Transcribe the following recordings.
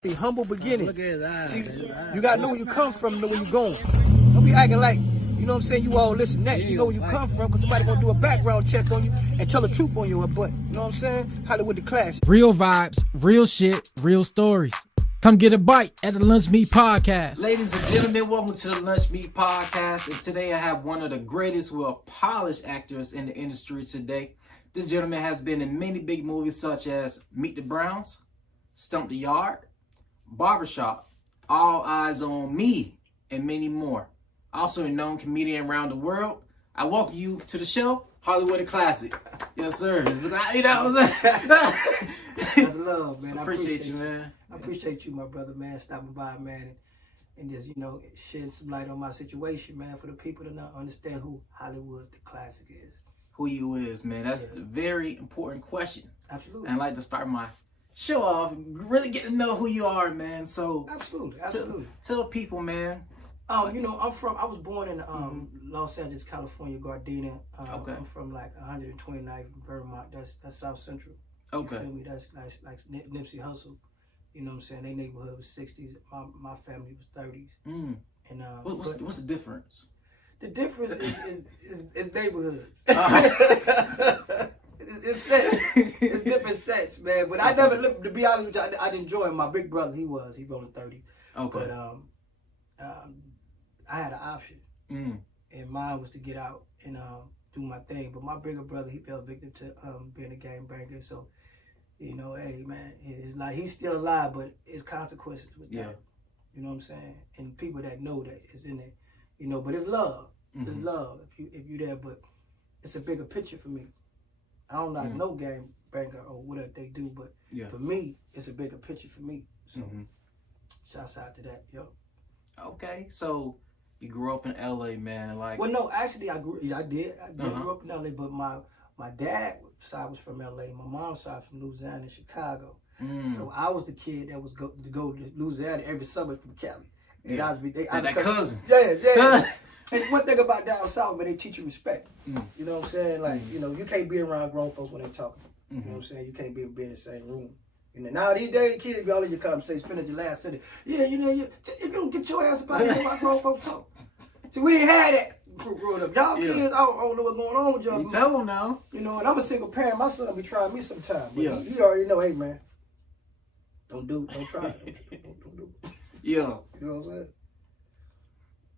See, humble beginning. Look at his eyes. See, you gotta know where you come from, know where you going. Don't be acting like, you know what I'm saying, you all listen that. You know where you come from, because somebody gonna do a background check on you and tell the truth on your butt. You know what I'm saying? Hollywood the class. Real vibes, real shit, real stories. Come get a bite at the Lunch Meat Podcast. Ladies and gentlemen, welcome to the Lunch Meat Podcast. And today I have one of the greatest, well-polished actors in the industry today. This gentleman has been in many big movies such as Meet the Browns, Stump the Yard, Barbershop, All Eyes on Me, and many more. Also a known comedian around the world. I welcome you to the show, Hollywood Classic. Yes, sir. You know what I'm saying? That's love, man. So appreciate you, man. I appreciate you, my brother, man, stopping by, man, and just, you know, shed some light on my situation, man, for the people to not understand who Hollywood the Classic is. Who you is, man. That's a very important question. Absolutely. And I like to start my show off, really get to know who you are, man. So absolutely. Tell people, man. You know, I was born in Los Angeles, California, Gardena. Okay. I'm from like 129th Vermont. That's South Central. Okay. You feel me? That's like Nipsey Hussle. You know what I'm saying? Their neighborhood was 60s. My family was 30s. Mm. And what's the difference? The difference is neighborhoods. It's sets. It's different sets, man. But I never looked, to be honest with you, I didn't join. My big brother, he was only 30. Okay. But I had an option. And mine was to get out and do my thing. But my bigger brother, he fell victim to being a gangbanger. So, you know, hey man, it's like he's still alive, but it's consequences with that. You know what I'm saying? And people that know that is in it, you know, but it's love. It's love if you there, but it's a bigger picture for me. I don't like no gang banger or whatever they do, but for me, it's a bigger picture for me. So, shouts out to that, yo. Okay, so you grew up in LA, man. Like, well, no, actually, I grew up in LA, but my dad side was from LA. My mom's side from Louisiana and Chicago. So I was the kid that was go to Louisiana every summer from Cali. And I was that cousin. Yeah. And one thing about down south, man, they teach you respect. You know what I'm saying? Like, you know, you can't be around grown folks when they talking. You know what I'm saying? You can't be in the same room. You know, now these days, kids be all in your conversations, finish your last sentence. Yeah, you know, if you don't get your ass about here, my grown folks talk. See, we didn't have that growing up. Y'all kids, I don't know what's going on with y'all. You tell them now. You know, and I'm a single parent. My son be trying me sometime. But he already know, hey, man, don't try it. Don't do it. Yeah. You know what I'm saying?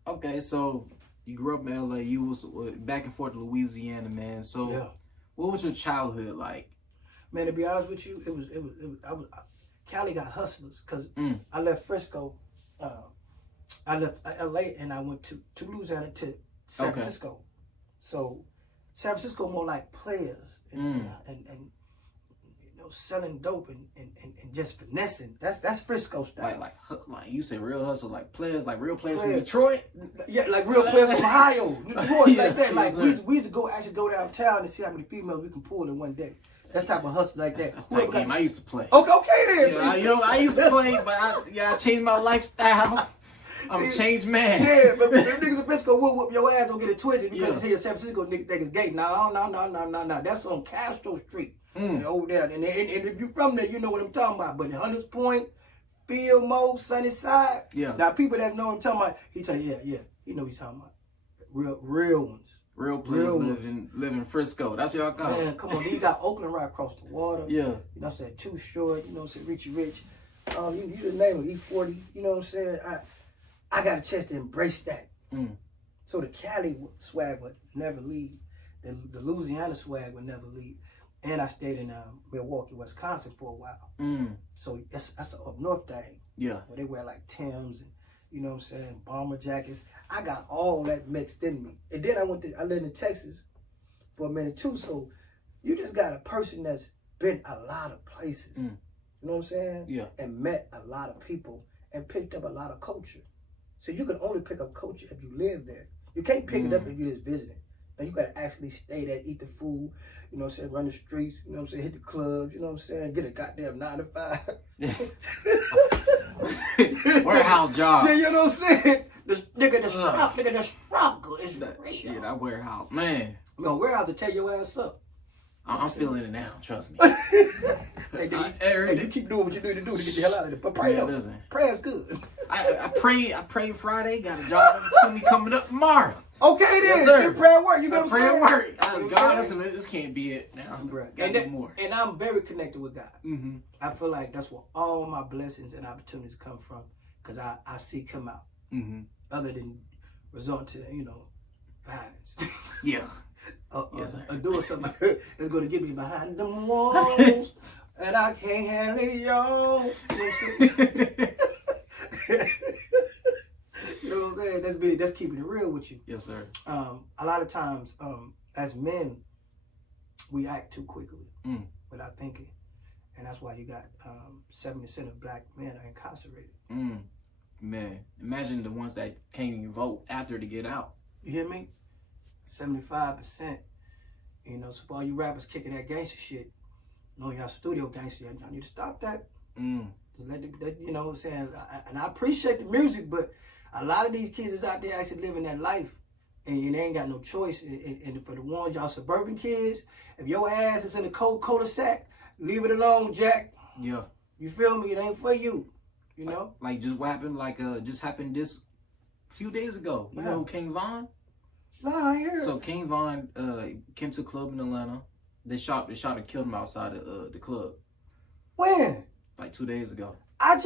Okay, so you grew up in LA. You was back and forth to Louisiana, man. So, what was your childhood like? Man, to be honest with you, it was Cali got hustlers because I left Frisco. I left LA and I went to Louisiana to San Francisco. So San Francisco more like players and you know, selling dope and just finessing. That's Frisco style. Like you say, real hustle, like real players from Detroit. Yeah, like real players from Ohio, Detroit, like that. Like we used to go downtown and see how many females we can pull in one day. That type of hustle like that. That's that game I used to play. Okay then. Yeah, I used to play, but I changed my lifestyle. I'm a changed man. Yeah, but if niggas in Frisco whoop your ass, don't get it twisted because it's here in San Francisco niggas gay. No. That's on Castro Street over there. And if you're from there, you know what I'm talking about. But Hunters Point, Fillmore, Sunnyside. Yeah. Now people that know what I'm talking about, he tell you, he know what he's talking about. Real ones. Real players live in Frisco. That's what y'all call it. Man, come on. Then you got Oakland right across the water. Yeah. You know what I'm saying? Too Short. You know what I'm saying? Richie Rich. You the name of E40. You know what I'm saying? I got a chance to embrace that. So the Cali swag would never leave. The Louisiana swag would never leave. And I stayed in Milwaukee, Wisconsin for a while. So that's an up north thing. Yeah. Where they wear like Timbs and, you know what I'm saying, bomber jackets. I got all that mixed in me. And then I lived in Texas for a minute too. So you just got a person that's been a lot of places. You know what I'm saying? Yeah. And met a lot of people and picked up a lot of culture. So you can only pick up culture if you live there. You can't pick it up if you're just visiting. Now you gotta actually stay there, eat the food, you know what I'm saying, run the streets, you know what I'm saying, hit the clubs, you know what I'm saying, get a goddamn 9 to 5. Warehouse job. Yeah, you know what I'm saying? The struggle is real. Yeah, that warehouse, man. No, warehouse will tear your ass up. I'm feeling it now. Trust me. Hey, you keep doing what you need to do to get the hell out of there. But pray, prayer's good. I prayed Friday. Got a job to me coming up tomorrow. Okay, then. Yes, sir. Your prayer work. You know what I'm saying? Prayer work. God, listen, this can't be it now. And I'm very connected with God. Mm-hmm. I feel like that's where all my blessings and opportunities come from, because I see come out. Mm-hmm. Other than resort to, violence. Yeah. Yes, or doing something that's going to get me behind them walls, and I can't handle it, y'all. You know what I'm saying? You know what I'm saying? That's keeping it real with you. Yes, sir. A lot of times, as men, we act too quickly without thinking, and that's why you got 70% of black men are incarcerated. Man, imagine the ones that can't even vote after they get out. You hear me? 75%. So for all you rappers kicking that gangster shit, y'all studio gangster, y'all need to stop that. Just let you know what I'm saying? And I appreciate the music, but a lot of these kids is out there actually living that life, and they ain't got no choice. And for the ones, y'all suburban kids, if your ass is in a cold cul-de-sac, leave it alone, Jack. Yeah. You feel me? It ain't for you. Like just what happened, just happened this few days ago. You know who King Von? Nah, I hear. So King Von came to a club in Atlanta. They shot and killed him outside of the club. When? Like 2 days ago. I was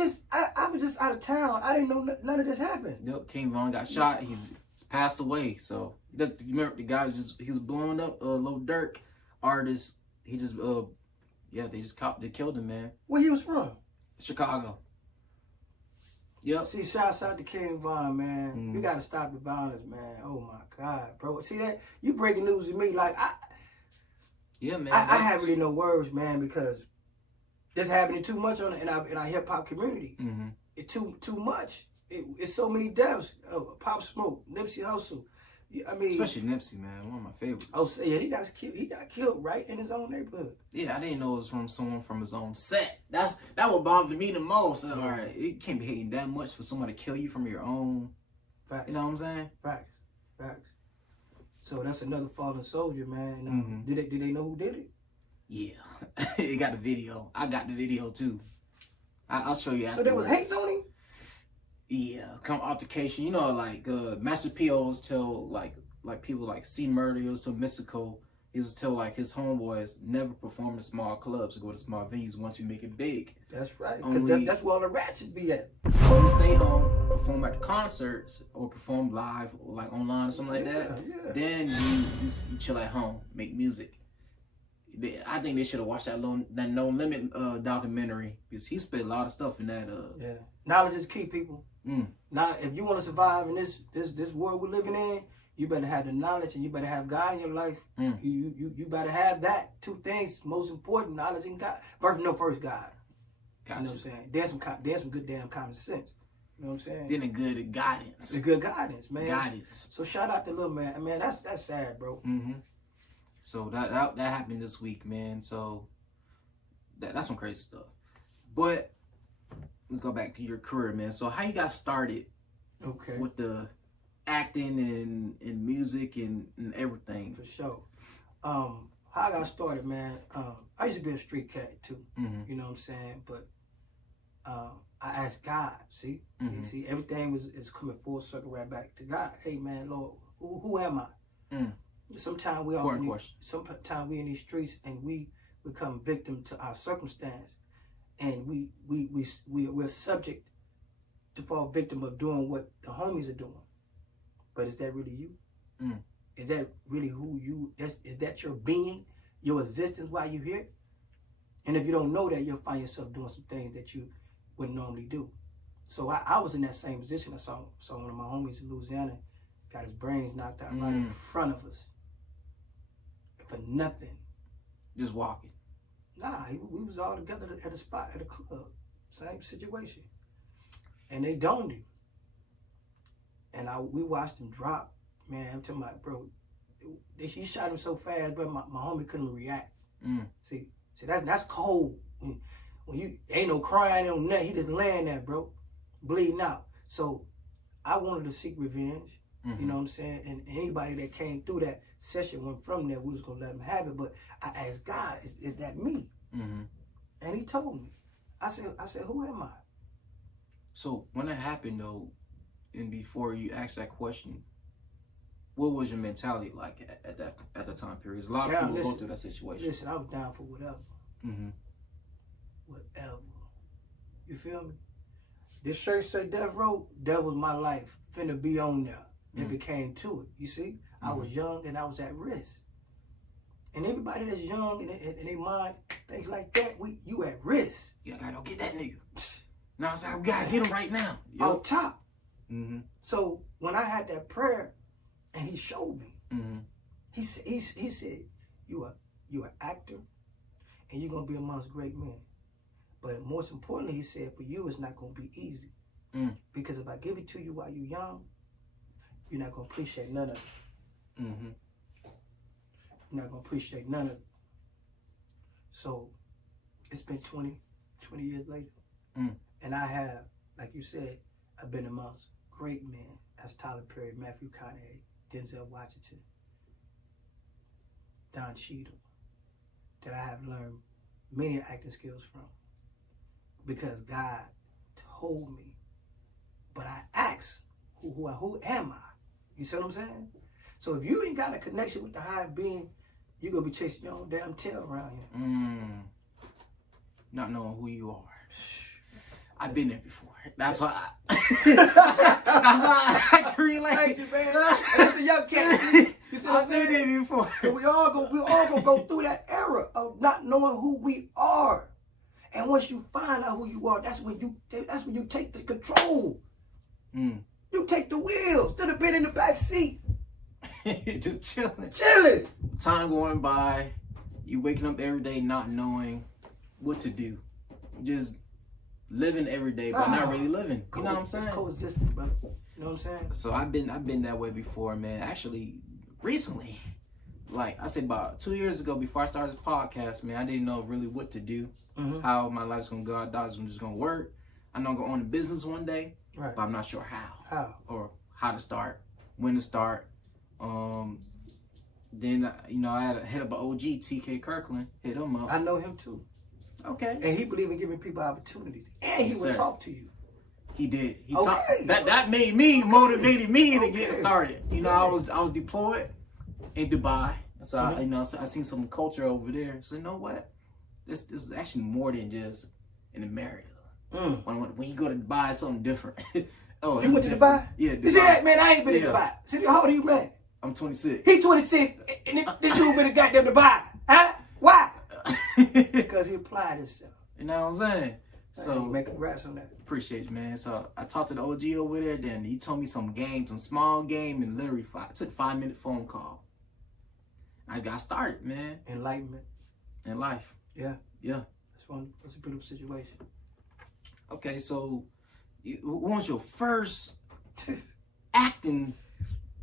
just out of town. I didn't know none of this happened. Yep, King Von got shot. He's passed away. So you remember the guy he was blowing up Lil Durk artist. He just they killed him, man. Where he was from? Chicago. Yep. See, shouts out to King Von, man. You gotta stop the violence, man. Oh my God, bro. See that? You breaking news to me, like yeah, man. I have really no words, man, because this happening too much in our hip hop community. It's too much. It's so many deaths. Pop Smoke, Nipsey Hussle. I mean, especially Nipsey, man, one of my favorites. Oh, yeah, he got killed. He got killed right in his own neighborhood. Yeah, I didn't know it was from someone from his own set. That what bothered me the most. All right, it can't be hating that much for someone to kill you from your own. Facts. You know what I'm saying? Facts. So that's another fallen soldier, man. And, did they know who did it? Yeah, it got the video. I got the video too. I'll show you. So there was hate on him. Yeah, come altercation. Like Master P always tell like people like C Murder, he was tell Mystical, he was tell like his homeboys never perform in small clubs, go to small venues once you make it big. That's right. Because that's where all the ratchets be at. Only stay home, perform at the concerts or perform live or like online or something like that. Yeah. Then you chill at home, make music. I think they should have watched that No Limit documentary, because he spit a lot of stuff in that. Yeah, knowledge is key, people. Now, if you want to survive in this world we're living in, you better have the knowledge and you better have God in your life. You better have that. Two things most important: knowledge and God. First God. Gotcha. You know what I'm saying? Then some good damn common sense. You know what I'm saying? Then a good guidance. The good guidance, man. Guidance. So shout out to Lil Man. Man, that's sad, bro. So that happened this week, man. So that's some crazy stuff. But we go back to your career, man. So how you got started with the acting and music and everything? For sure. How I got started, man, I used to be a street cat too. You know what I'm saying? But I asked God, see, everything is coming full circle right back to God. Hey man, Lord, who am I? Sometimes we in these streets and we become victim to our circumstance, and we're subject to fall victim of doing what the homies are doing. But is that really you? Is that really who you? Is that your being, your existence while you're here? And if you don't know that, you'll find yourself doing some things that you wouldn't normally do. So I was in that same position. I saw one of my homies in Louisiana got his brains knocked out right in front of us. For nothing. Just walking. Nah, we was all together at a spot, at a club. Same situation. And they domed him. And we watched him drop. Man, I'm telling you, bro, he shot him so fast, bro, my homie couldn't react. See, that's cold. When you ain't no crying, no nothing, he just laying there, bro, bleeding out. So I wanted to seek revenge. You know what I'm saying? And anybody that came through that session went from there, we was gonna let them have it. But I asked God, is that me? And he told me. I said, who am I? So when that happened though, and before you asked that question, what was your mentality like at that time period? 'Cause a lot of people go through that situation. Listen, I was down for whatever. Whatever. You feel me? This shirt say Death Row, that was my life. Finna be on there if it came to it. You see? I was young and I was at risk. And everybody that's young and they mind things like that, you at risk. You gotta go get that nigga. Now I was like, we gotta get him right now. On top. So when I had that prayer and he showed me, he said, you an actor and you're gonna be amongst great men. But most importantly, he said, for you, it's not gonna be easy. Because if I give it to you while you're young, you're not gonna appreciate none of it. You're not gonna appreciate none of it. So it's been 20 years later. And I have, like you said, I've been amongst great men. That's Tyler Perry, Matthew McConaughey, Denzel Washington, Don Cheadle, that I have learned many acting skills from. Because God told me. But I asked, who am I? You see what I'm saying? So if you ain't got a connection with the higher being, you're going to be chasing your own damn tail around here. Not knowing who you are. I've been there before. That's why I can relate. Thank you, man. That's a young cat. You see what I'm saying? I've been there before. We all gonna go through that era of not knowing who we are. And once you find out who you are, that's when you take the control. You take the wheel instead of being in the back seat. Just chilling. Chilling. Time going by, you waking up every day not knowing what to do. Just living every day, but not really living. You know what I'm saying? It's coexisting, brother. You know what I'm saying? So I've been that way before, man. Actually, recently, like I said, about 2 years ago, before I started this podcast, man, I didn't know really what to do, how my life's gonna go. I thought it was just gonna work. I know I'm gonna own a business one day, but I'm not sure how or how to start, when to start. Then I had a hit up an OG, TK Kirkland, hit him up. I know him too. Okay. And he believed in giving people opportunities, and he would talk to you. He did. He okay. talked. That made me motivated me to get started. You know, I was deployed in Dubai, so I seen some culture over there. So you know what? This is actually more than just in America. When you go to Dubai, it's something different. Oh, you went to Dubai? Yeah. Dubai. You see that, man? I ain't been to Dubai. See, how old are you, man? I'm 26. He's 26, and this dude been to goddamn Dubai, huh? Why? Because he applied himself. You know what I'm saying? So man, congrats on that. Appreciate you, man. So I talked to the OG over there. Then he told me some small game, and literally took a 5-minute phone call. I got started, man. Enlightenment in life. Yeah. That's a beautiful situation. Okay, so what was your first acting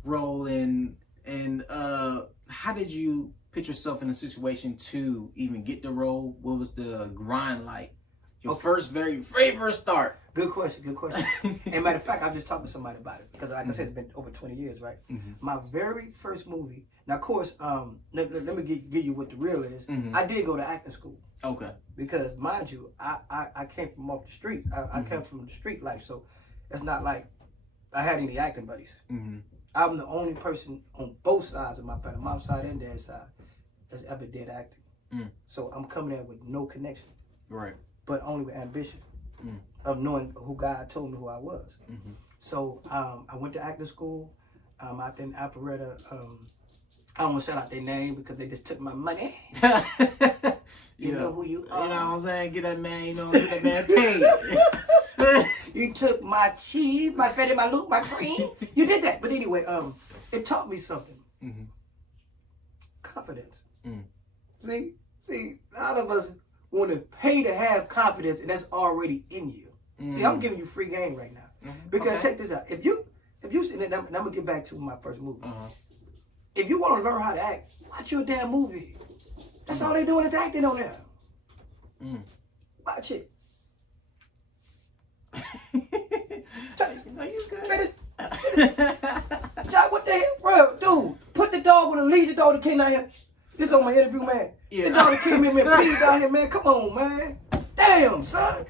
role, and how did you put yourself in a situation to even get the role? What was the grind like? Your very first start. Good question. And matter of fact, I was just talking to somebody about it because, like I said, it's been over 20 years, right? My very first movie. Now, of course, let me give you what the real is. I did go to acting school. Okay. Because, mind you, I came from off the street. I came from the street life, so it's not like I had any acting buddies. I'm the only person on both sides of my family, mom's side and dad's side, that's ever did acting. So I'm coming in with no connection. Right. But only with ambition of knowing who God told me who I was. So I went to acting school. I think Alpharetta, I don't want to shout out their name because they just took my money. You know who you are. You know what I'm saying? Get that man paid. You took my cheese, my feta, my loop, my cream. You did that. But anyway, it taught me something. Confidence. See, a lot of us want to pay to have confidence, and that's already in you. See, I'm giving you free game right now. Because check this out. If you and I'm gonna get back to my first movie. If you want to learn how to act, watch your damn movie. That's all they doing is acting on there. Watch it. Johnny, you good? Johnny, Legion dog that came out here. This on my interview, man. Yeah. The dog that came in, man, please out here, man. Come on, man. Damn, son.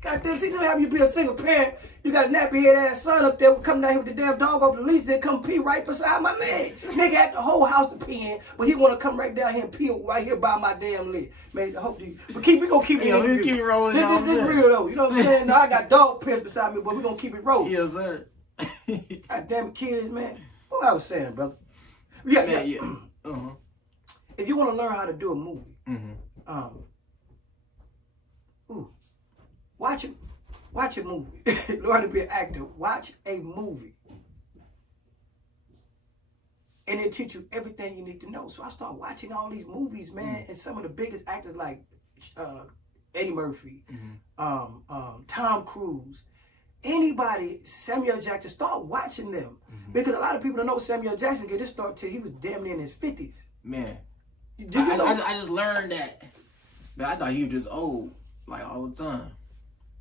Goddamn, see, just having you be a single parent. You got a nappy head ass son up there coming down here with the damn dog off the leash that come pee right beside my leg. Nigga had the whole house to pee in, but he want to come right down here and pee right here by my damn leg. Man, I hope you. But we gonna keep it. Yeah, we keep it rolling. This real though. You know what I'm saying? Now I got dog piss beside me, but we gonna keep it rolling. Yes, sir. Goddamn kids, man. What I was saying, brother. Yeah, Man, yeah. Uh-huh. If you want to learn how to do a movie, watch a movie. Learn how to be an actor. Watch a movie. And it teach you everything you need to know. So I started watching all these movies, man, and some of the biggest actors like Eddie Murphy, Tom Cruise, anybody, Samuel Jackson, start watching them. Because a lot of people don't know Samuel Jackson get his start till he was damn near in his 50s. Man. Did you know? I just learned that. Man, I thought he was just old, like all the time.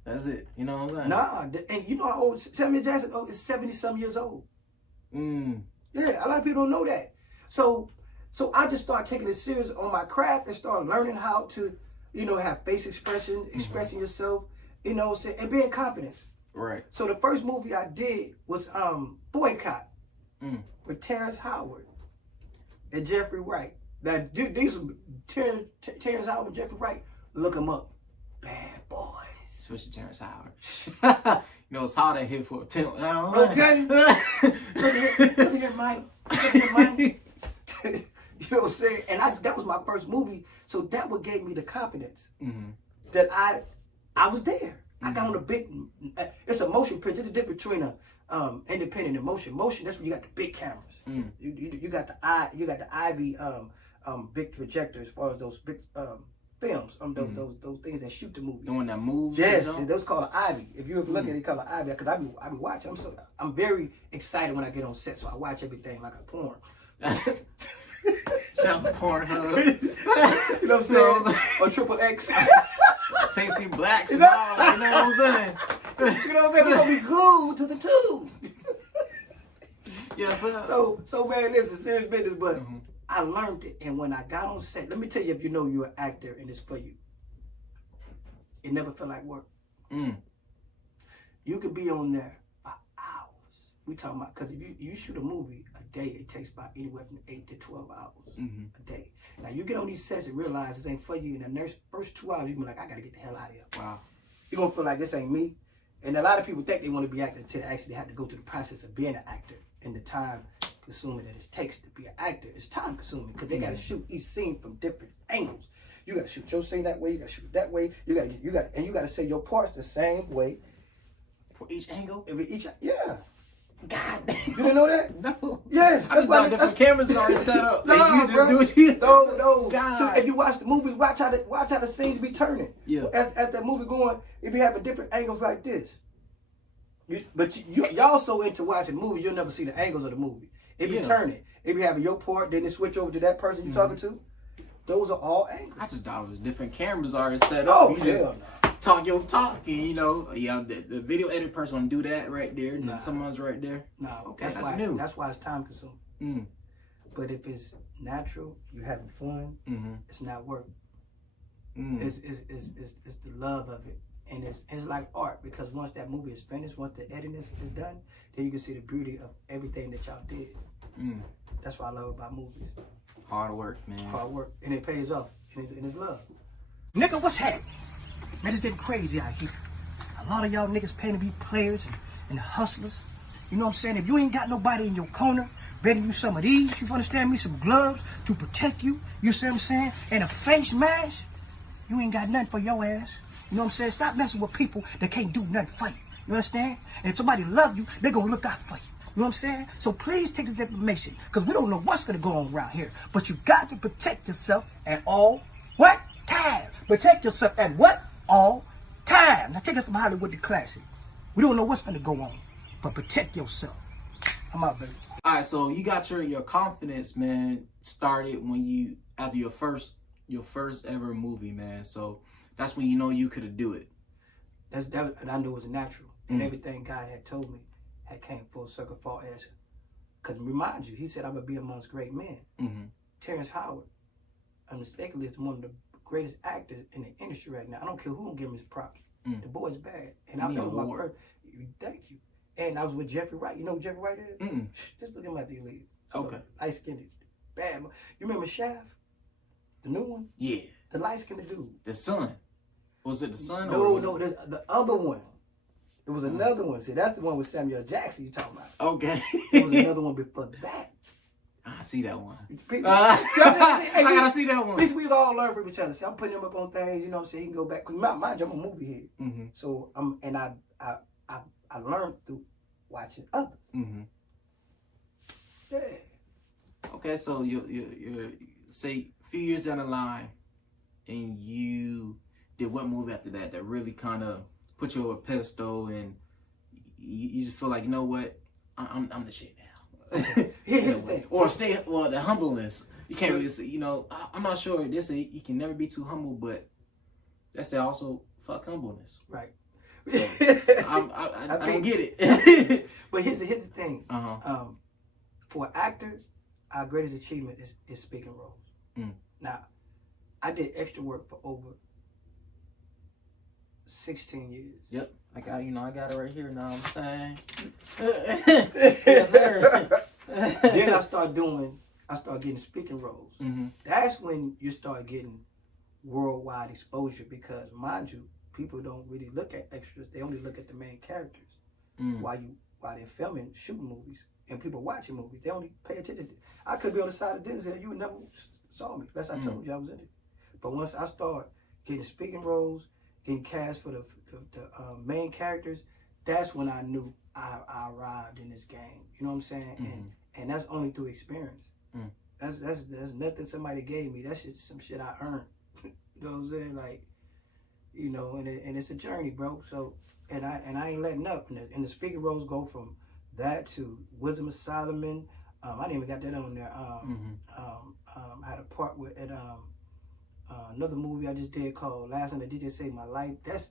That's it. You know what I'm saying? Nah, and you know how old Samuel Jackson is 70-some years old. Yeah, a lot of people don't know that. So I just started taking it serious on my craft and started learning how to, have face expression, expressing yourself, and being confident. Right. So the first movie I did was Boycott with Terrence Howard and Jeffrey Wright. Now, these are Terrence Howard and Jeffrey Wright. Look them up. Bad boys. Especially Terrence Howard. It's hard to hit for a pimp. Okay. Look at that, Mike. Look at that, Mike. You know what I'm saying? And that was my first movie. So that what gave me the confidence that I was there. I got on a big, it's a motion picture. It's a difference between a independent and motion. Motion, that's when you got the big cameras. You got the Ivy big projector as far as those big films, those things that shoot the movies. The one that moves. Yes, those called an Ivy. If you ever look at it, called an Ivy, because I be watching. I'm very excited when I get on set, so I watch everything like a porn. Shout out Pornhub. You know what I'm saying? Or Triple X. Tasty Black Small. You know what I'm saying? You know what I'm saying? We're gonna be glued to the tube. Yes, sir. So man, listen, serious business, but I learned it, and when I got on set, let me tell you, if you know you're an actor and it's for you, it never felt like work. You could be on there for hours. We talking about, because if you shoot a movie a day, it takes about anywhere from 8 to 12 hours a day. Now you get on these sets and realize this ain't for you. In the first 2 hours, you be like, I gotta get the hell out of here. Wow. You're gonna feel like this ain't me. And a lot of people think they want to be actors until they actually have to go through the process of being an actor, and the time consuming that it takes to be an actor is time consuming, because they gotta shoot each scene from different angles. You gotta shoot your scene that way, you gotta shoot it that way, you gotta say your parts the same way. For each angle? Yeah. God damn. You didn't know that? No. Yes. I just thought different cameras already set up. No, you bro. just do it. No. God. So if you watch the movies, watch how the scenes be turning. Yeah. As that movie going, it be having different angles like this. But y'all so into watching movies, you'll never see the angles of the movie. It be turning. It be having your part, then it switch over to that person you're talking to. Those are all angles. I just thought it was different cameras already set up. You just talk your talk, and the video edit person will do that right there, and then someone's right there. No, okay, that's new. That's why it's time consuming. But if it's natural, you're having fun, it's not work. It's the love of it. And it's like art, because once that movie is finished, once the editing is done, then you can see the beauty of everything that y'all did. That's what I love about movies. Hard work, man. Hard work, and it pays off, and it's love. Nigga, what's happening? Man, it's getting crazy out here. A lot of y'all niggas paying to be players and hustlers. You know what I'm saying? If you ain't got nobody in your corner begging you some of these, you understand me, some gloves to protect you, you see what I'm saying? And a face mask, you ain't got nothing for your ass. You know what I'm saying? Stop messing with people that can't do nothing for you. You understand? And if somebody love you, they're going to look out for you. You know what I'm saying? So please take this information, because we don't know what's going to go on around here. But you got to protect yourself at all what time? Protect yourself at what? All time. Now take us from Hollywood to classic. We don't know what's going to go on, but protect yourself. I'm out, baby. All right, so you got your confidence, man, started when you, after your first ever movie, man. So that's when you know you could do it. And I knew it was natural. And everything God had told me had came full circle far as Because remind you, he said, "I'm gonna be amongst great men." Mm-hmm. Terrence Howard, unmistakably, is one of the greatest actors in the industry right now. I don't care who don't give him his props. The boy's bad, and I know my word. Thank you. And I was with Jeffrey Wright. You know who Jeffrey Wright is? Just look at him after you leave. Okay. Light skinned, bad. You remember Shaft, the new one? Yeah. The light skinned dude. The son. Was it the son? No, the other one. There was another one. See, that's the one with Samuel Jackson you talking about. Okay. There was another one before that. I see that one. I gotta see that one. We all learn from each other. See, I'm putting him up on things, you know what I'm saying? He can go back. Because mind you, I'm a movie head. Mm-hmm. So, I learned through watching others. Mm-hmm. Yeah. Okay, so you say a few years down the line, and you did what movie after that really kind of put you on a pedestal, and you just feel like, you know what, I'm the shit now. Here's the thing. Or the humbleness. You can't really say, I'm not sure. You can never be too humble, but that's also fuck humbleness. Right. So, I don't get it. But here's the thing. Uh-huh. For an actor, our greatest achievement is speaking roles. Now, I did extra work for over 16 years. Yep. I got it right here now. I'm saying. Yes, sir. Then I started getting speaking roles. Mm-hmm. That's when you start getting worldwide exposure, because mind you, people don't really look at extras. They only look at the main characters while they're filming, shooting movies, and people watching movies. They only pay attention. I could be on the side of Denzel. You would never saw me unless I told you I was in it. But once I start getting speaking roles, getting cast for the main characters, that's when I knew I arrived in this game. You know what I'm saying? Mm-hmm. And that's only through experience. That's nothing somebody gave me. That's some shit I earned. You know what I'm saying? Like, and it's a journey, bro. So and I ain't letting up. And the speaking roles go from that to Wisdom of Solomon. I didn't even got that on there. I had a part with at another movie I just did called Last Time the DJ Saved My Life. That's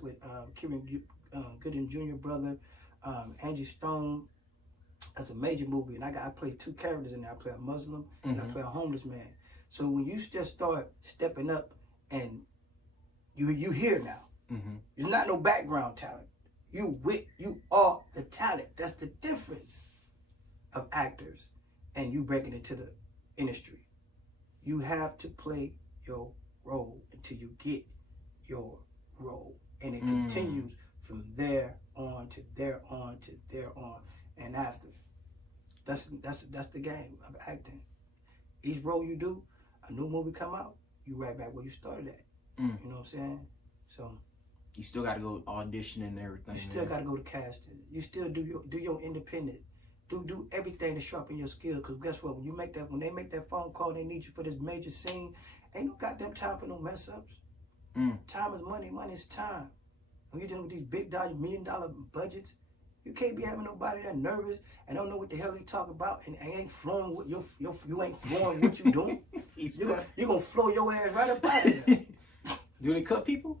with Kieran Gooding Jr. brother, Angie Stone. That's a major movie, and I play two characters in there. I play a Muslim and I play a homeless man. So when you just start stepping up, and you here now, you're not no background talent. You are the talent. That's the difference of actors and you breaking into the industry. You have to play your role until you get your role, and it continues from there on to there on to there on and after. That's the game of acting. Each role you do, a new movie come out, you right back where you started at. You know what I'm saying? So you still got to go audition and everything. You still got to go to casting. You still do your independent. Do everything to sharpen your skills. Because guess what? When they make that phone call, they need you for this major scene. Ain't no goddamn time for no mess ups. Time is money. Money is time. When you're dealing with these big $1 million budgets, you can't be having nobody that nervous and don't know what the hell they talk about and ain't flowing what you ain't flowing what you doing. You're gonna flow your ass right up out of there. Do they cut people?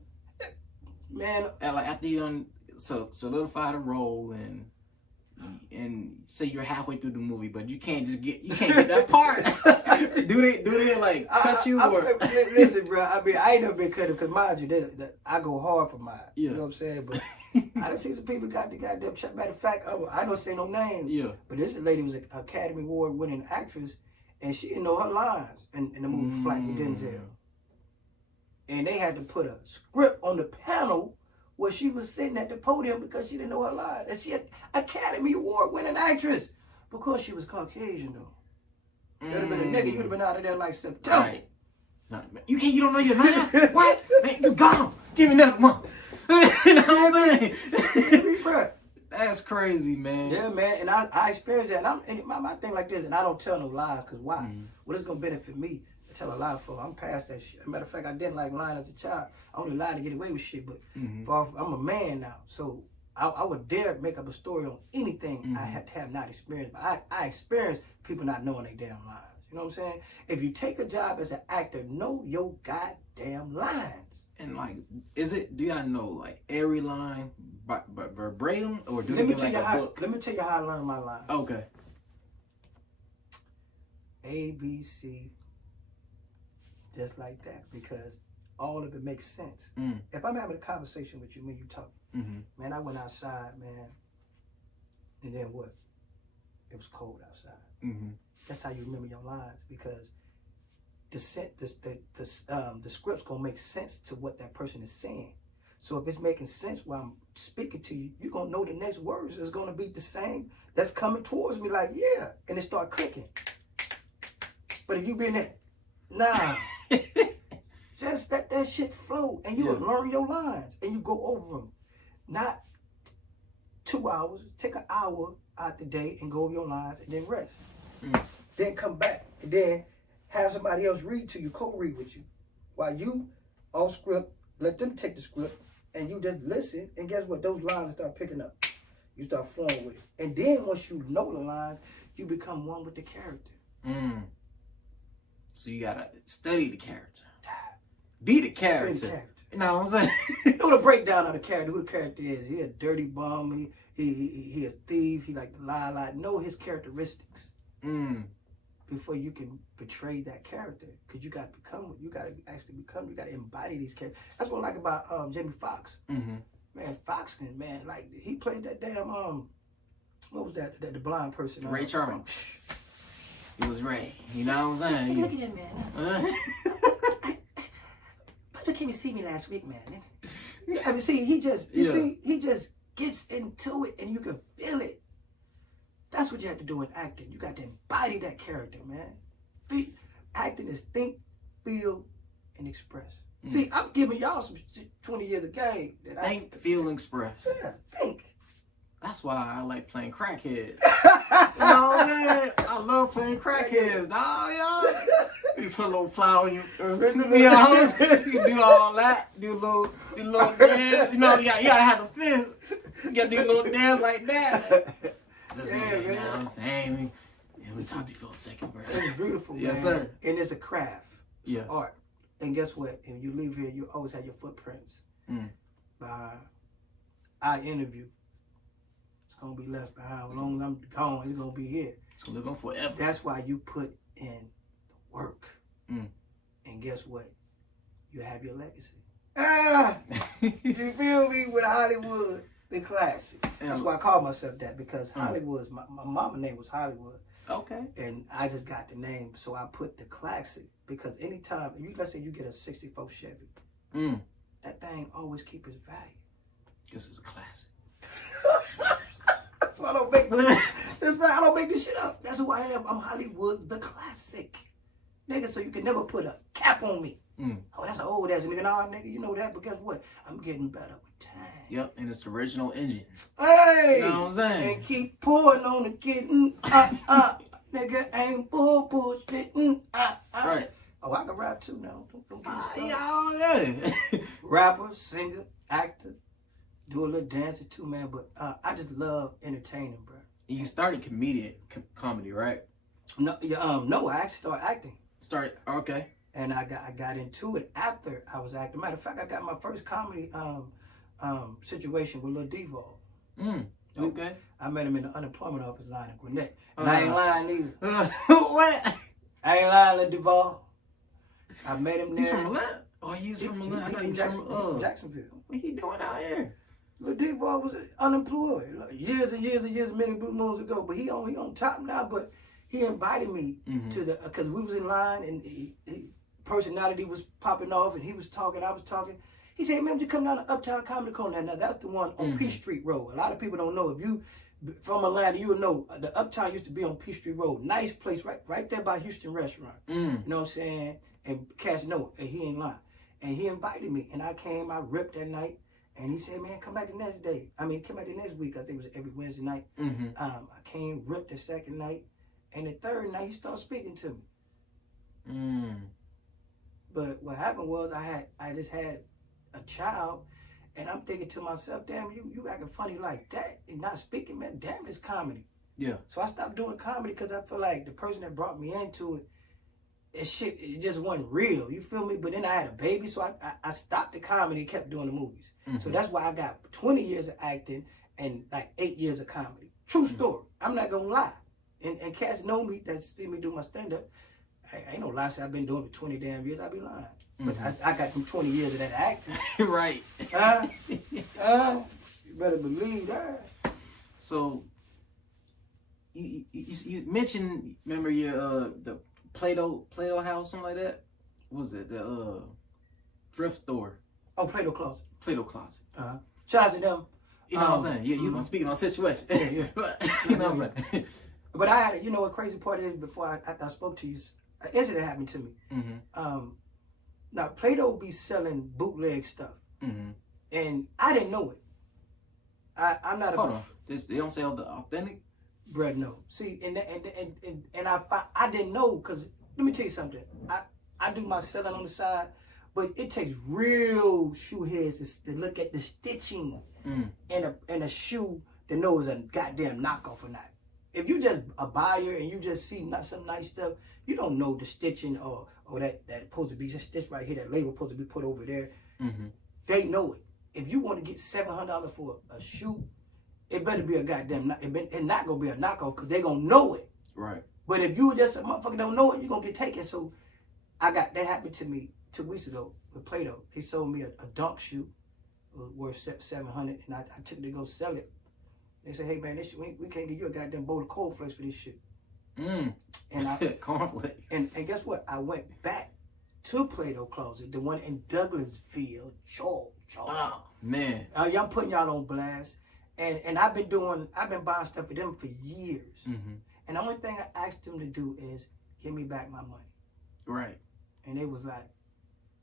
Man, like after you done solidify the role and say you're halfway through the movie, but you can't get that part. do they like cut you or? Listen, bro. I mean, I ain't never been cut because mind you, that I go hard for mine. Yeah. You know what I'm saying? But I done seen some people got the goddamn shot. Matter of fact, I don't say no names. Yeah. But this lady was an Academy Award winning actress, and she didn't know her lines in the movie Flight with Denzel. And they had to put a script on the panel where she was sitting at the podium because she didn't know her lines. And she an Academy Award winning actress because she was Caucasian though. That'd have been a nigga. You'd have been out of there like September. Right. No, you don't know your lines? What? Man, you gone. Give me another one. You know what I'm saying? That's crazy, man. Yeah, man. And I experienced that. And my thing like this, and I don't tell no lies, because why? What is going to benefit me to tell a lie for? I'm past that shit. As a matter of fact, I didn't like lying as a child. I only lied to get away with shit, but I'm a man now. So I would dare make up a story on anything I have not experienced. But I experienced people not knowing their damn lines. You know what I'm saying? If you take a job as an actor, know your goddamn lines. And like, do y'all know like every line by verbatim, or do Let they me get like a book? Let me tell you how I learned my line. Okay. A, B, C, just like that, because all of it makes sense. If I'm having a conversation with you, when you talking, man, I went outside, man, and then what? It was cold outside. That's how you remember your lines, because the script's gonna make sense to what that person is saying. So if it's making sense while I'm speaking to you, you're gonna know the next words is gonna be the same that's coming towards me, like, yeah, and it start clicking. But if you been there, nah, just let that shit flow, and you'll learn your lines, and you go over them. Not 2 hours, take an hour out the day and go over your lines, and then rest. Then come back, and then have somebody else read to you, co-read with you. While you, off script, let them take the script, and you just listen, and guess what? Those lines start picking up. You start flowing with it. And then once you know the lines, you become one with the character. So you gotta study the character. Be the character. Be the character. You know what I'm saying? Know the breakdown of the character, who the character is. He a dirty bum, he a thief, he like to lie a lot. Know his characteristics. Before you can portray that character, because you got to embody these characters. That's what I like about Jamie Foxx. Man, Foxx, man, like he played that damn what was that? The blind person? Ray Charles. It was Ray. You know what I'm saying? Hey, look at that man. But look, came to see me last week, man. I mean, see, he just gets into it, and you can feel it. That's what you have to do in acting. You got to embody that character, man. Acting is think, feel, and express. See, I'm giving y'all some 20 years of game. Think, feel, and express. Yeah, think. That's why I like playing crackheads. You know what I mean? I love playing crackheads, dog. You know? You put a little flour in your, you know what I'm saying? You do all that. Do a little dance. You know, you gotta have the fist. You gotta do a little dance like that. Listen, Yeah, you know what I'm saying? Let me talk to you for a second, bro. It's beautiful, man. Yes, sir. And it's a craft. It's art. And guess what? If you leave here, you always have your footprints. By our interview, it's going to be left behind. As long as I'm gone, it's going to be here. It's going to live on forever. That's why you put in the work. And guess what? You have your legacy. You feel me? With Hollywood. The classic. That's why I call myself that, because Hollywood's my mama's name was Hollywood. Okay. And I just got the name, so I put the classic, because anytime let's say you get a '64 Chevy, that thing always keep its value. This is a classic. That's why I don't make I don't make this shit up. That's who I am. I'm Hollywood, the classic, nigga. So you can never put a cap on me. Oh, that's an old ass nigga. Nah, nigga, you know that, but guess what? I'm getting better with time. Yep, and it's the original engine. Hey! You know what I'm saying? And keep pouring on the kitten. Nigga ain't bullshitting. Right. Oh, I can rap too now. Don't get me Yeah. Rapper, singer, actor. Do a little dancing too, man. But I just love entertaining, bro. You started comedy, right? No, I actually started acting. Okay. And I got into it after I was acting. Matter of fact, I got my first comedy situation with Lil Duval. Okay. I met him in the unemployment office line in Gwinnett. And I ain't lying either. What? I ain't lying, Lil Duval. I met him there. He's from Atlanta? Oh, he's from Atlanta. I know he's from Jacksonville. What he doing out here? Lil Duval was unemployed years and years and years, many blue moons ago. But he on top now. But he invited me to the, because we was in line, and he personality was popping off, and he was talking, I was talking. He said, man, would you come down to Uptown Comedy Corner? Now, that's the one on Peachtree Road. A lot of people don't know. If you from Atlanta, you would know the Uptown used to be on Peachtree Road. Nice place, right there by Houston Restaurant. You know what I'm saying? And Cash, no, he ain't lying. And he invited me, and I came, I ripped that night. And he said, man, come back the next day. I mean, come back the next week. I think it was every Wednesday night. I came, ripped the second night. And the third night, he started speaking to me. But what happened was I just had a child, and I'm thinking to myself, damn, you acting funny like that and not speaking, man, damn, it's comedy. Yeah. So I stopped doing comedy because I feel like the person that brought me into it, it just wasn't real. You feel me? But then I had a baby, so I stopped the comedy and kept doing the movies. So that's why I got 20 years of acting and like 8 years of comedy. True story. I'm not gonna lie. And cats know me that see me do my stand up. I ain't no lie, say I've been doing it for 20 damn years. I be lying, but I got them 20 years of that acting. Right. You better believe that. So you mentioned, remember your the Play-Doh house, something like that? What was it the thrift store? Oh, Play-Doh closet. Play-Doh closet. Shout out to them. You know what I'm saying? You speaking on situation. Yeah. You know what I'm saying? But I had, you know what crazy part is, before I spoke to you, an incident happened to me. Now, Play-Doh be selling bootleg stuff. And I didn't know it. I'm not Hold on. They don't sell the authentic? Bruh, no. See, and I didn't know, because let me tell you something. I do my selling on the side, but it takes real shoe heads to look at the stitching in a shoe to know it's a goddamn knockoff or not. If you just a buyer and you just see some nice stuff, you don't know the stitching or that supposed to be just stitched right here, that label supposed to be put over there. They know it. If you want to get $700 for a shoe, it better be a goddamn, it's not going to be a knockoff, because they're going to know it. Right. But if you just a motherfucker don't know it, you're going to get taken. So that happened to me 2 weeks ago with Play-Doh. They sold me a dunk shoe worth $700, and I took it to go sell it. They said, hey man, this shit, we can't give you a goddamn bowl of cornflakes for this shit. And cornflakes. And guess what? I went back to Play-Doh closet, the one in Douglasville, Georgia. Oh man. I'm putting y'all on blast. And I've been buying stuff for them for years. And the only thing I asked them to do is give me back my money. Right. And they was like,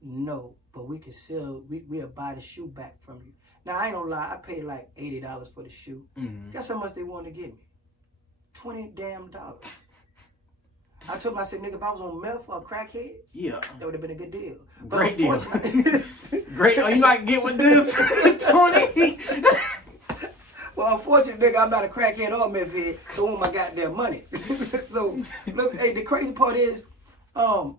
no, but we can sell, we'll buy the shoe back from you. Now, I ain't gonna lie, I paid like $80 for the shoe. Guess how much they wanted to give me? $20 damn. I told them, I said, nigga, if I was on meth or a crackhead, that would have been a good deal. Great deal. Great. Oh, you like get with this, Tony? Well, unfortunately, nigga, I'm not a crackhead or a meth head, so I want my goddamn money. So, look, hey, the crazy part is,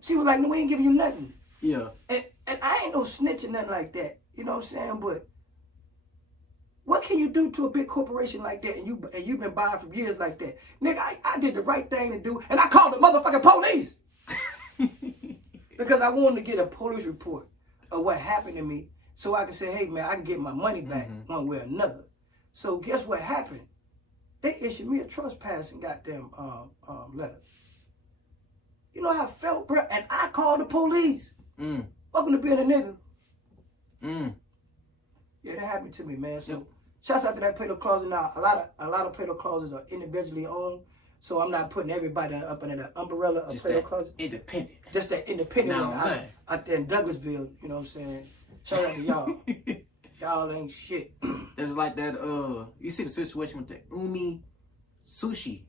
she was like, no, we ain't giving you nothing. Yeah. And I ain't no snitch or nothing like that. You know what I'm saying? But what can you do to a big corporation like that, and you've been buying for years like that? Nigga, I did the right thing to do, and I called the motherfucking police. Because I wanted to get a police report of what happened to me, so I can say, hey man, I can get my money back one way or another. So guess what happened? They issued me a trespassing goddamn letter. You know how I felt, bro? And I called the police. Welcome to being a nigga. Yeah, that happened to me, man. So shouts out to that Play-Doh closet. Now, a lot of Play-Doh closets are individually owned, so I'm not putting everybody up under the umbrella of Play-Doh closet. Independent. Just that independent Now one I'm saying. out there in Douglasville. You know what I'm saying? Shout out to y'all. Y'all ain't shit. There's like that. You see the situation with the Umi sushi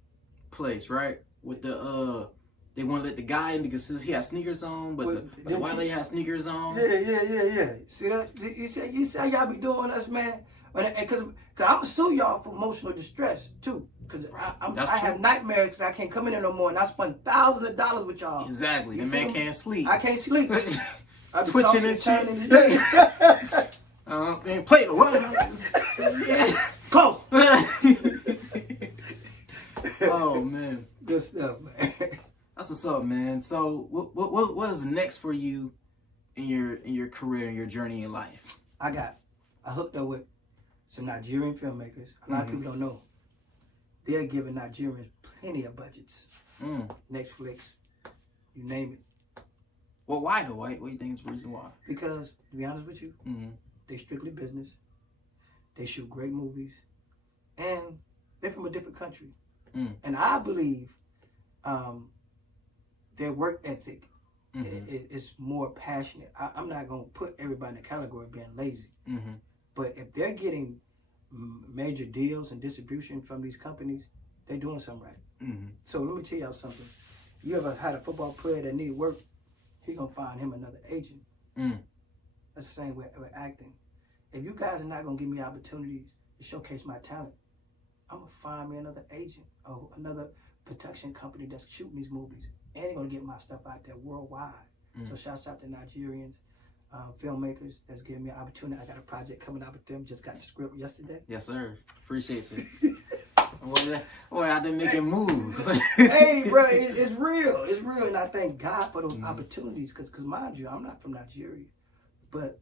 place, right? With the they want to let the guy in because he has sneakers on, but the white lady has sneakers on. Yeah. See that? You see how y'all be doing us, man? Because I'm gonna sue y'all for emotional distress too. Because I have nightmares because I can't come in there no more, and I spent thousands of dollars with y'all. Exactly. The man can't sleep. I can't sleep. I be Twitching and turning shit. today. And Play-Doh. Close. Oh man. Good stuff, man. That's what's up, man. So what is next for you in your career and your journey in life? I hooked up with some Nigerian filmmakers. A lot of people don't know. They're giving Nigerians plenty of budgets. Netflix, you name it. Well, why though? What do you think is the reason why? Because, to be honest with you, they strictly business. They shoot great movies. And they're from a different country. And I believe their work ethic is more passionate. I'm not going to put everybody in the category of being lazy. But if they're getting major deals and distribution from these companies, they're doing something right. So let me tell y'all something. You ever had a football player that need work, he going to find him another agent. That's the same with acting. If you guys are not going to give me opportunities to showcase my talent, I'm going to find me another agent or another production company that's shooting these movies. And they're going to get my stuff out there worldwide. So shouts out to Nigerians, filmmakers that's giving me an opportunity. I got a project coming out with them. Just got the script yesterday. Yes, sir. Appreciate you. Boy, out there making moves. Hey, bro, it's real. It's real, and I thank God for those opportunities. Cause mind you, I'm not from Nigeria, but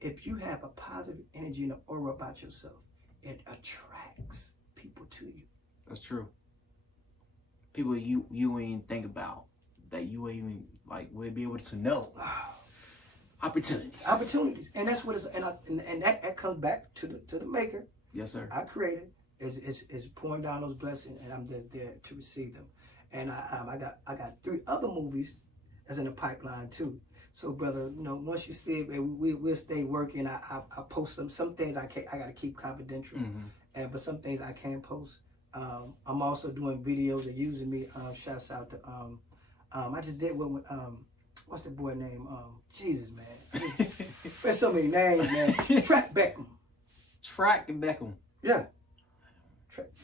if you have a positive energy and an aura about yourself, it attracts people to you. That's true. People you ain't think about that you ain't even like would be able to know. Opportunities, and that's what it's and that comes back to the maker. Yes, sir. I created is pouring down those blessings, and I'm just there to receive them. And I got 3 other movies that's in the pipeline too. So, brother, once you see it, we'll stay working. I post some things I got to keep confidential, but some things I can post. I'm also doing videos. They're using me. Shouts out to I just did one with what's that boy name? Jesus, man. There's so many names, man. Track Beckham. Yeah.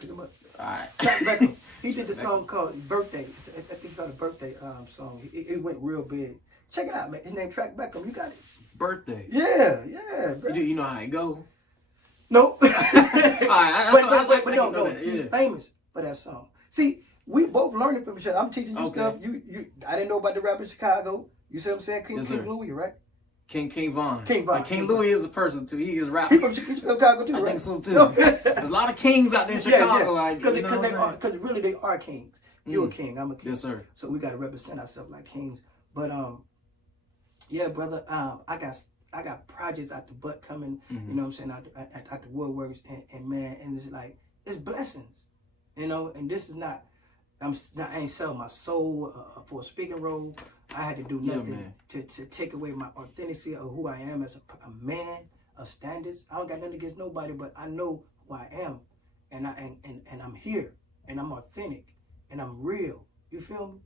Pick him up. All right. Track Beckham. He did the song called Birthday. I think it's called a birthday song. It went real big. Check it out, man. His name Track Beckham. You got it. Birthday. Yeah. Bro. You know how it go? Nope. All right. But no. He's famous for that song. See, we both learning from each other. I'm teaching you stuff. I didn't know about the rap in Chicago. You see what I'm saying? King Louis, right? King Von. Like King Louis is a person too. He is rapping. He's from Chicago too, right? I think so too. There's a lot of kings out there in Chicago. Because really they are kings. You're a king. I'm a king. Yes, sir. So we got to represent ourselves like kings. But yeah, brother. I got projects out the butt coming. You know what I'm saying? Out the woodworks, and man, and it's like it's blessings. And this is not. I ain't selling my soul for a speaking role. I had to do nothing to take away my authenticity of who I am as a man, of standards. I don't got nothing against nobody, but I know who I am, and I'm here, and I'm authentic, and I'm real. You feel me?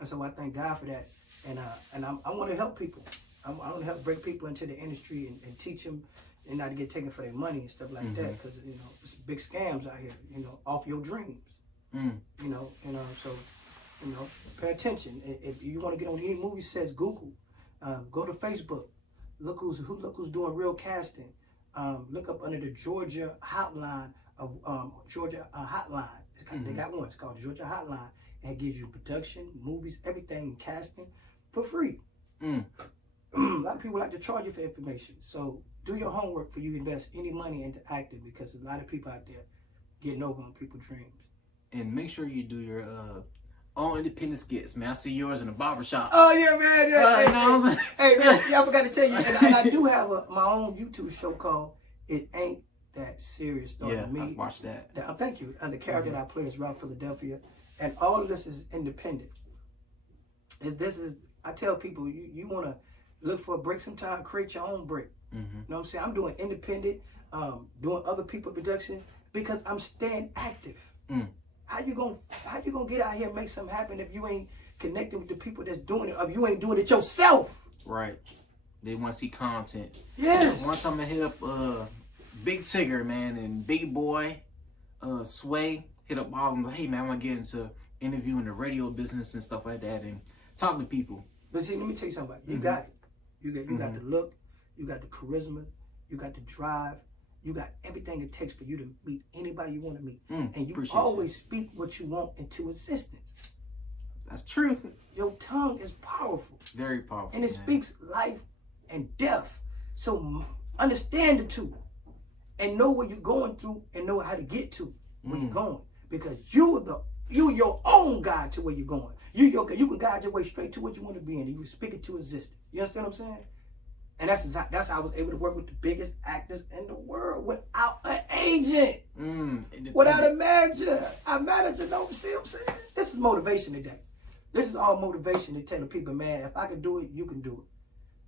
And so I thank God for that, and I want to help people. I want to help bring people into the industry and teach them, and not to get taken for their money and stuff like that, because it's big scams out here. Off your dreams. So pay attention. If you want to get on any movie sets, Google, go to Facebook, look who's doing real casting. Look up under the Georgia Hotline of Georgia Hotline. They got one. It's called Georgia Hotline, and it gives you production, movies, everything, casting for free. A lot of people like to charge you for information. So do your homework before you invest any money into acting, because there's a lot of people out there getting over on people's dreams. And make sure you do your own independent skits, man. I see yours in the barbershop. Oh, yeah, man. Yeah, hey, man, I forgot to tell you. And I do have my own YouTube show called It Ain't That Serious. Yeah, I watched that. Thank you. And the character that I play is Ralph Philadelphia. And all of this is independent. I tell people, you want to look for a break sometime, create your own break. You know what I'm saying? I'm doing independent, doing other people's production, because I'm staying active. How you gonna get out here and make something happen if you ain't connecting with the people that's doing it, or if you ain't doing it yourself? Right. They want to see content. Yeah. One time I hit up Big Tigger, man, and Big Boy, Sway, hit up all of them. Like, hey, man, I want to get into interviewing the radio business and stuff like that, and talking to people. But see, let me tell you something. You got it. You got the look. You got the charisma. You got the drive. You got everything it takes for you to meet anybody you want to meet. And you always speak what you want into existence. That's true. Your tongue is powerful. Very powerful. And it speaks life and death. So understand the two. And know what you're going through, and know how to get to where you're going. Because you're your own guide to where you're going. You can guide your way straight to what you want to be in. And you speak it to existence. You understand what I'm saying? And that's how I was able to work with the biggest actors in the world without an agent, without a manager. A manager, don't see what I'm saying? This is motivation today. This is all motivation to tell the people, man, if I can do it, you can do it.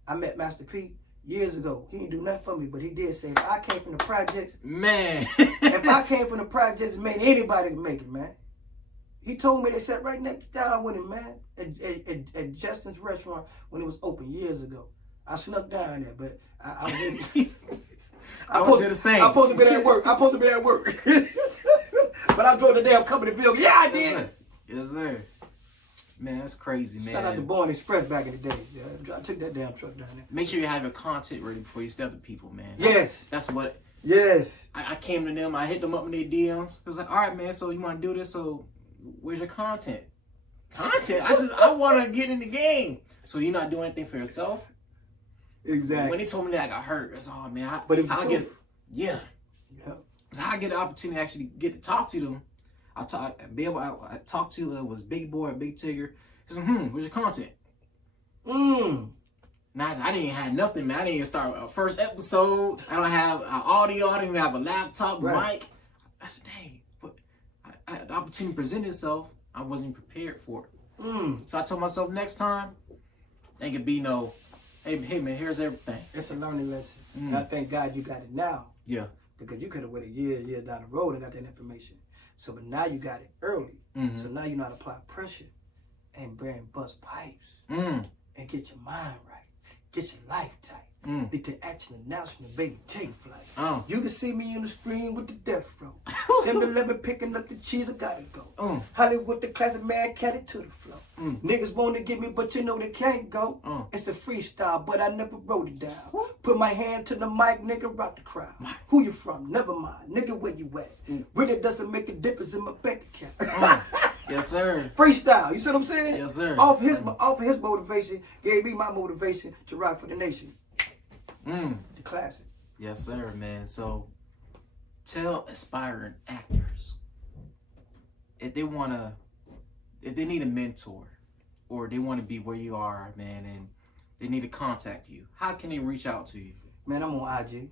I met Master P years ago. He didn't do nothing for me, but he did say, if I came from the projects, man. If I came from the projects, man, anybody can make it, man. He told me they sat right next down with him, man, at Justin's restaurant when it was open years ago. I snuck down there, but I was able I'm supposed to be at work. But I drove the damn company vehicle. Yeah, I did. Yes, sir. Man, that's crazy, man. Shout out to Born Express back in the day. Yeah, I took that damn truck down there. Make sure you have your content ready before you step to people, man. Yes. That's what Yes. I came to them. I hit them up in their DMs. It was like, all right, man. So you want to do this? So where's your content? Content? I want to get in the game. So you're not doing anything for yourself? Exactly. When they told me that, I got hurt. That's all, man. But it was I true. get, yeah. So I get the opportunity to actually get to talk to them. I talked to was Big Boy, Big Tigger. He said, where's your content? Now, I didn't have nothing, man. I didn't even start a first episode. I don't have audio. I didn't even have a laptop, mic. I said, dang, but the opportunity presented itself. I wasn't prepared for it. So I told myself next time, ain't gonna be no, hey man, here's everything. It's a learning lesson. And I thank God you got it now. Yeah. Because you could have waited years down the road and got that information. So, but now you got it early. So now you know how to apply pressure and bust pipes and get your mind right. Get your life tight. Get the action announcement, baby, take flight. You can see me on the screen with the death row. 7-Eleven picking up the cheese, I gotta go. Hollywood, the classic man, carry to the flow. Niggas want to get me, but you know they can't go. It's a freestyle, but I never wrote it down. Put my hand to the mic, nigga, rock the crowd. Who you from? Never mind. Nigga, where you at? Really doesn't make a difference in my bank account. Yes, sir. Freestyle, you see what I'm saying? Yes, sir. Off his motivation, gave me my motivation to rock for the nation. The classic. Yes, sir, man. So, tell aspiring actors if they need a mentor, or they want to be where you are, man, and they need to contact you. How can they reach out to you? Man, I'm on IG.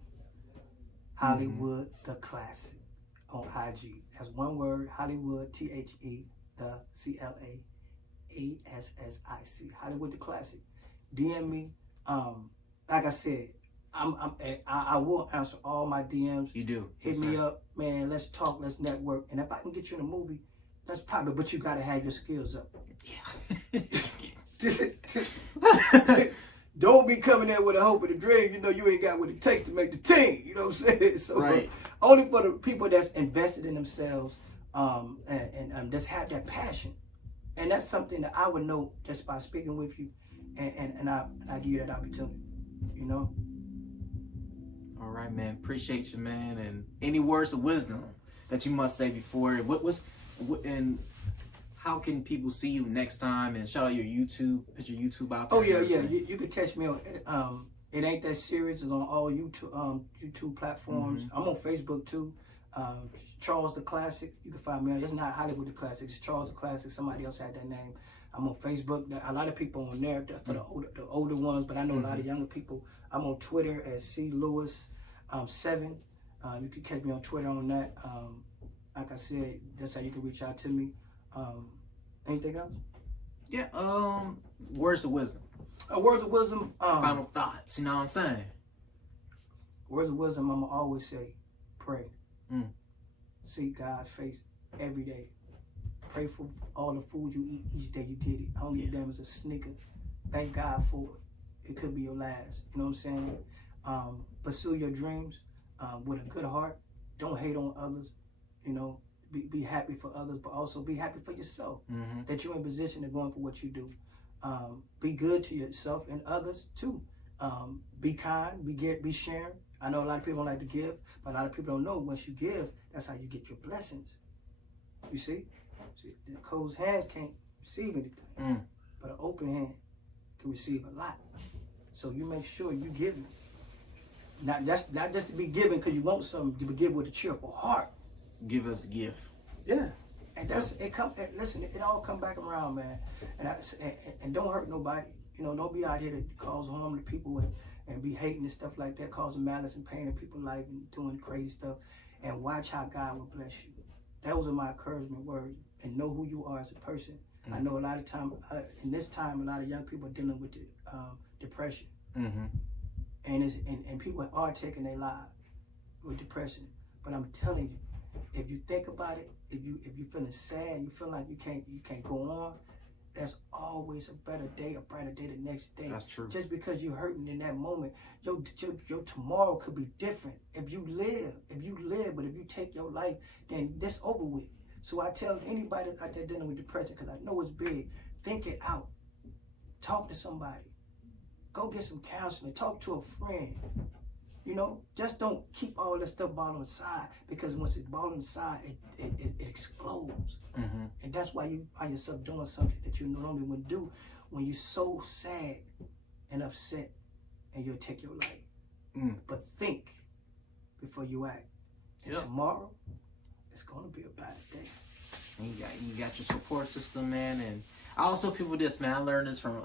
Hollywood the Classic on IG. That's one word. Hollywood, THE, the CLASSIC. Hollywood the Classic. DM me. Like I said, I will answer all my DMs. You do. Hit me up, man. Let's talk. Let's network. And if I can get you in a movie, let's pop it. But you gotta have your skills up. Yeah. Don't be coming in with a hope and a dream. You know you ain't got what it takes to make the team. You know what I'm saying? So right. Only for the people that's invested in themselves, and just have that passion. And that's something that I would know just by speaking with you, and I give you that opportunity. You know. All right, man. Appreciate you, man. And any words of wisdom that you must say before and how can people see you next time? And shout out your YouTube. Put your YouTube out there. Oh yeah. You can catch me on. It Ain't That Serious. It's on all YouTube platforms. I'm on Facebook too. Charles the Classic. You can find me on. It's not Hollywood the Classic. It's Charles the Classic. Somebody else had that name. I'm on Facebook. A lot of people on there for the older ones, but I know a lot of younger people. I'm on Twitter as C Lewis 7. You can catch me on Twitter on that. Like I said, that's how you can reach out to me. Anything else? Yeah. Words of wisdom. Words of wisdom. Final thoughts. You know what I'm saying? Words of wisdom. I'ma always say, pray. Seek God's face every day. Pray for all the food you eat each day. You get it. I don't give a damn it's a snicker. Thank God for it. It could be your last. You know what I'm saying? Pursue your dreams with a good heart. Don't hate on others. You know, be happy for others, but also be happy for yourself. That you're in position to going for what you do. Be good to yourself and others too. Be kind. Be sharing. I know a lot of people don't like to give, but a lot of people don't know once you give, that's how you get your blessings. You see? The closed hands can't receive anything, but an open hand can receive a lot. So you make sure you give it. Not just to be given because you want something, but give with a cheerful heart. Give us a gift. Yeah, and listen, it all come back around, man. And don't hurt nobody. You know, don't be out here to cause harm to people and be hating and stuff like that, causing malice and pain in people's life and doing crazy stuff. And watch how God will bless you. That was my encouragement word. And know who you are as a person. I know a lot of time in this time, a lot of young people are dealing with depression, and people are taking their lives with depression. But I'm telling you, if you think about it, if you feeling sad, you feel like you can't go on, there's always a better day, a brighter day the next day. That's true. Just because you're hurting in that moment, your tomorrow could be different if you live. But if you take your life, then that's over with. So I tell anybody out there dealing with depression, because I know it's big, think it out. Talk to somebody. Go get some counseling. Talk to a friend. You know, just don't keep all that stuff balled on the side, because once it's balled on the side, it explodes. Mm-hmm. And that's why you find yourself doing something that you normally wouldn't do when you're so sad and upset and you'll take your life. But think before you act. And tomorrow, it's going to be a bad day. You got your support system, man. And I also people this, man. I learned this from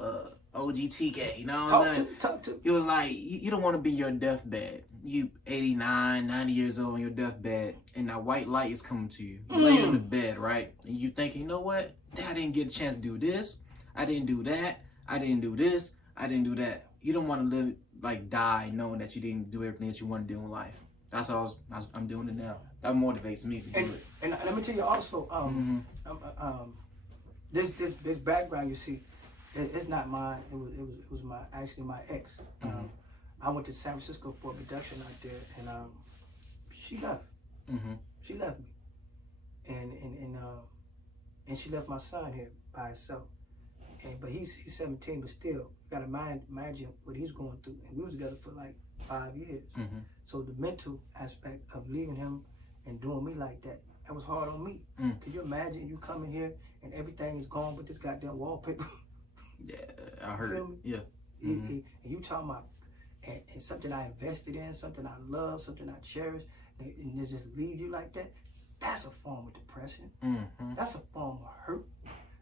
OG TK. You know what I'm saying? Talk to. It was like, you don't want to be your deathbed. You 89, 90 years old on your deathbed, and that white light is coming to you. You lay on the bed, right? And you think, you know what? I didn't get a chance to do this. I didn't do that. I didn't do this. I didn't do that. You don't want to live, like, die knowing that you didn't do everything that you want to do in life. That's how I'm doing it now. That motivates me to do it. And let me tell you also, this background you see, it's not mine. It was my ex. I went to San Francisco for a production out there, and she left. She left me, and she left my son here by himself. But he's 17, but still, you gotta imagine what he's going through. And we was together for like 5 years. So the mental aspect of leaving him and doing me like that was hard on me. Could you imagine you coming here and everything is gone but this goddamn wallpaper? Yeah, I heard it. Yeah. And you talking about and something I invested in, something I love, something I cherish, and they just leave you like that? That's a form of depression. That's a form of hurt.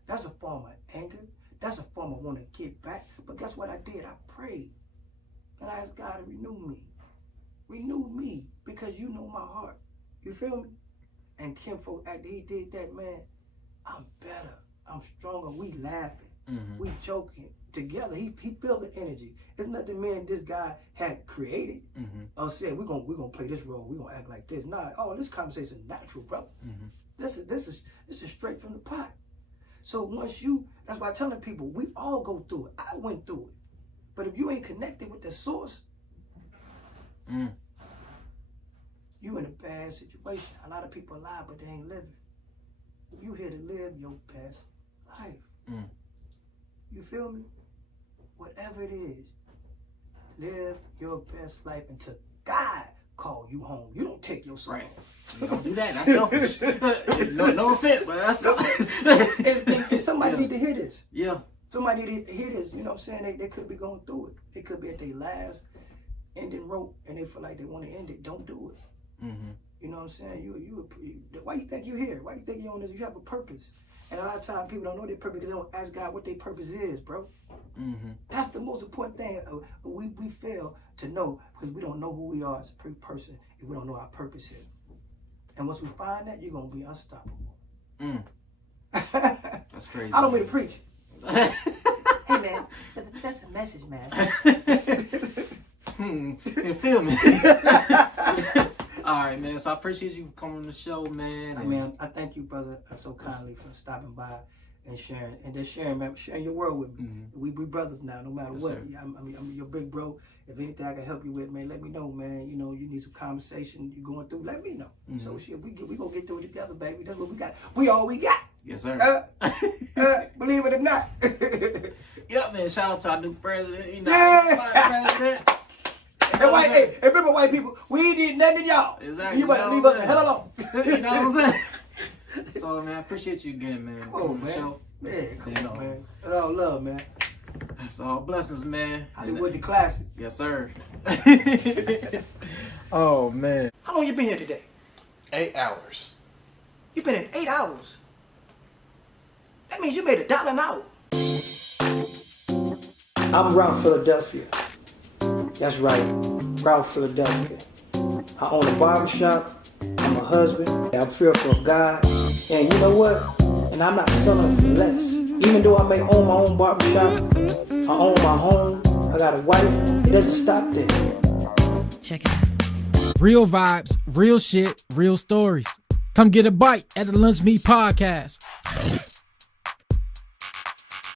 That's a form of anger. That's a form of want to get back. But guess what I did? I prayed. And I asked God to renew me. Renew me, because you know my heart. You feel me? And Kinfolk, after he did that, man, I'm better. I'm stronger. We laughing. We joking together. He feel the energy. It's nothing me and this guy had created or said we're gonna play this role. We're gonna act like this. Nah, this conversation is natural, bro. This is straight from the pot. So that's why I'm telling people, we all go through it. I went through it. But if you ain't connected with the source, you in a bad situation. A lot of people lie, but they ain't living. You here to live your best life. You feel me? Whatever it is, live your best life until God call you home. You don't take your son. Right. You don't do that. That's selfish. no offense, but that's and somebody need to hear this. Yeah. Somebody need to hear this. You know what I'm saying? They could be going through it. They could be at their last ending rope and they feel like they want to end it. Don't do it. You know what I'm saying? Why you think you're here? Why you think you're on this? You have a purpose. And a lot of times people don't know their purpose because they don't ask God what their purpose is, bro. That's the most important thing we fail to know, because we don't know who we are as a person if we don't know our purpose is. And once we find that, you're going to be unstoppable. That's crazy. I don't mean to preach. Hey, man, that's a message, man. You feel me? All right, man. So I appreciate you coming on the show, man. I thank you, brother, so kindly for stopping by and sharing, man, sharing your world with me. We brothers now, no matter what. Sir. I'm your big bro. If anything I can help you with, man, let me know, man. You know, you need some conversation you're going through, let me know. So shit, we gonna get through it together, baby. That's what we got. We all we got. Yes, sir. Believe it or not. Yeah, man. Shout out to our new president. You know, president. Hey, remember, white people, we ain't did nothing to y'all. Exactly. You better leave us the hell alone. You know what I'm saying? So, man, I appreciate you again, man. Oh, man. Show. Man, come on, man. That's all love, man. That's all blessings, man. Hollywood the classic. Yes, sir. Oh, man. How long you been here today? 8 hours. You been in 8 hours? That means you made $1 an hour. I'm around Philadelphia. That's right, Ralph, Philadelphia. I own a barbershop, I'm a husband, I'm fearful of God, and you know what? And I'm not selling for less. Even though I may own my own barbershop, I own my home, I got a wife, it doesn't stop there. Check it out. Real vibes, real shit, real stories. Come get a bite at the Lunch Meat Podcast.